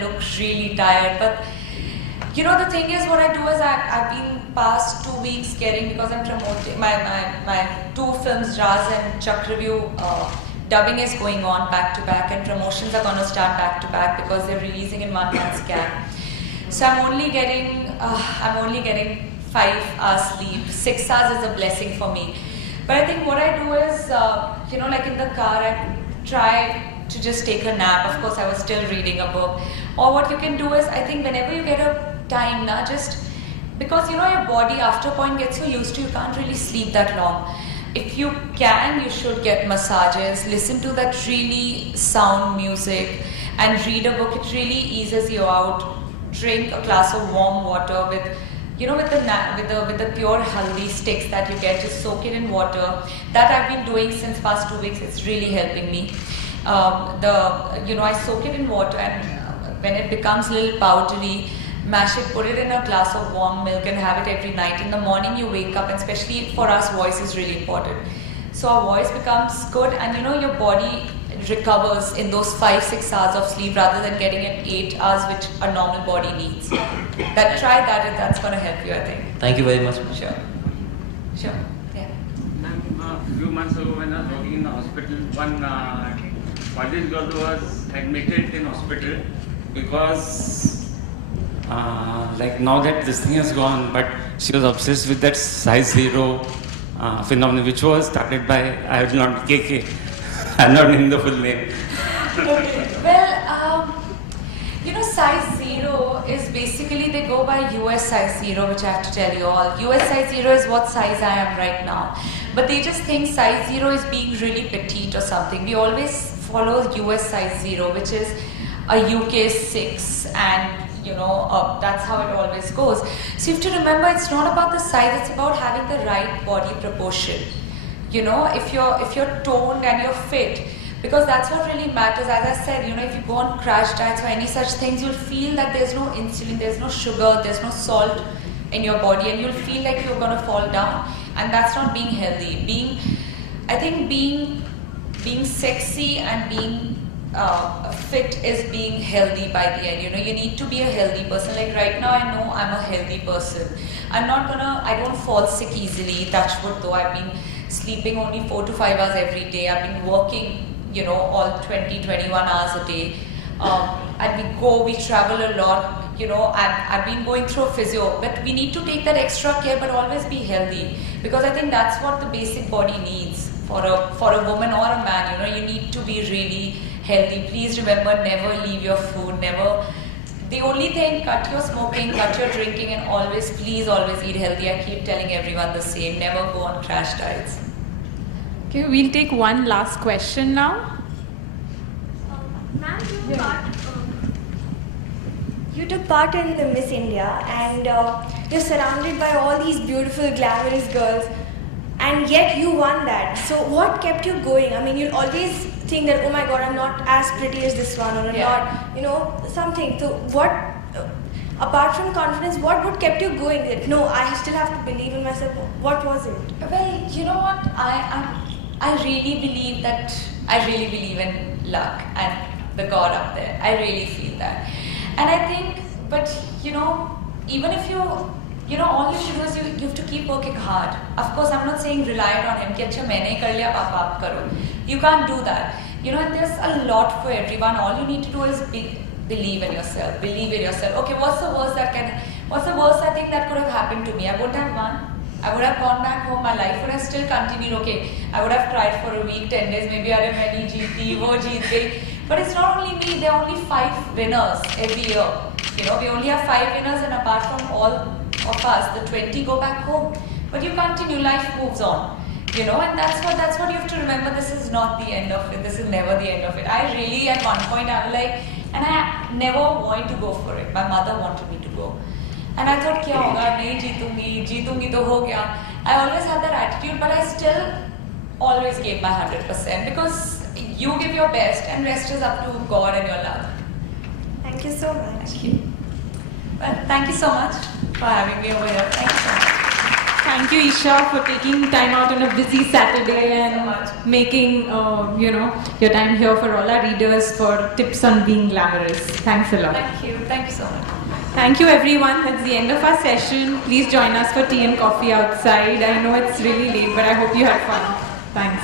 look really tired. But you know, the thing is, what I do is I've been past 2 weeks getting, because I'm promoting my two films, Raz and Chakravyuh, dubbing is going on back to back, and promotions are going to start back to back because they're releasing in 1 month's gap. So I'm only getting 5 hours sleep. 6 hours is a blessing for me. But I think what I do is, you know, like in the car, I try to just take a nap. Of course, I was still reading a book. Or what you can do is, I think whenever you get a time, just because you know your body after a point gets so used to, you can't really sleep that long. If you can, you should get massages, listen to that really sound music, and read a book. It really eases you out. Drink a glass of warm water with, you know, with the pure haldi sticks that you get. Just soak it in water. That I've been doing since past 2 weeks. It's really helping me. I soak it in water, and when it becomes a little powdery, mash it, put it in a glass of warm milk, and have it every night. In the morning you wake up, and especially for us, voice is really important. So our voice becomes good, and you know, your body recovers in those 5-6 hours of sleep rather than getting it 8 hours, which a normal body needs. Try that, and that's going to help you, I think. Thank you very much. Sure. Yeah. Ma'am, a few months ago when I was working in the hospital, one college girl was admitted in hospital because like now that this thing has gone, but she was obsessed with that size zero phenomenon, which was started by, I will not KK, I'm not in the full name. Well, you know, size zero is basically, they go by US size zero, which I have to tell you all. US size zero is what size I am right now. But they just think size zero is being really petite or something. We always follow US size zero, which is a UK 6, and you know, that's how it always goes. So you have to remember, it's not about the size, it's about having the right body proportion. You know, if you're toned and you're fit, because that's what really matters. As I said, you know, if you go on crash diets or any such things, you'll feel that there's no insulin, there's no sugar, there's no salt in your body, and you'll feel like you're going to fall down. And that's not being healthy. Being sexy and being fit is being healthy by the end. You know, you need to be a healthy person. Like right now, I know I'm a healthy person. I don't fall sick easily, touch wood though. I've been sleeping only 4 to 5 hours every day. I've been working, you know, all 20-21 hours a day. And we travel a lot, you know, and I've been going through a physio, but we need to take that extra care, but always be healthy, because I think that's what the basic body needs for a woman or a man. You know, you need to be really healthy. Please remember, never leave your food, the only thing, cut your smoking, cut your drinking, and please always eat healthy. I keep telling everyone the same, never go on crash diets. Okay, we'll take one last question now. Ma'am, you took part in the Miss India, and you're surrounded by all these beautiful, glamorous girls, and yet you won that. So what kept you going? I mean, you'll always think that, oh my God, I'm not as pretty as this one, or I'm not, you know, something. So what, apart from confidence, what kept you going? That, no, I still have to believe in myself. What was it? Well, you know what, I really believe in luck and the God up there. I really feel that. And I think, but you know, even if you know, all you should do is you have to keep working hard. Of course, I'm not saying rely on him, कि मैंने कर लिया, आप करो. You can't do that. You know, and there's a lot for everyone. All you need to do is believe in yourself. Believe in yourself. Okay, what's the worst I think that could have happened to me? I wouldn't have won. I would have gone back home. My life would have still continued. Okay, I would have tried for a week, 10 days. Maybe I many jeeti, wo jeet gayi. But it's not only me. There are only 5 winners every year. You know, we only have 5 winners, and apart from all of us, the 20 go back home. But you continue. Life moves on. You know, and that's what you have to remember. This is not the end of it. This is never the end of it. I really, at one point, I was like, and I never wanted to go for it. My mother wanted me to go. And I thought, kya hoga? Nahi jeetungi to ho gaya. I always had that attitude, but I still always gave my 100%, because you give your best, and rest is up to God and your love. Thank you so much. Thank you. Well, thank you so much for having me over here. Thank you so much. Thank you, Isha, for taking time out on a busy Saturday and making, your time here for all our readers for tips on being glamorous. Thanks a lot. Thank you so much. Thank you, everyone. That's the end of our session. Please join us for tea and coffee outside. I know it's really late, but I hope you had fun. Thanks.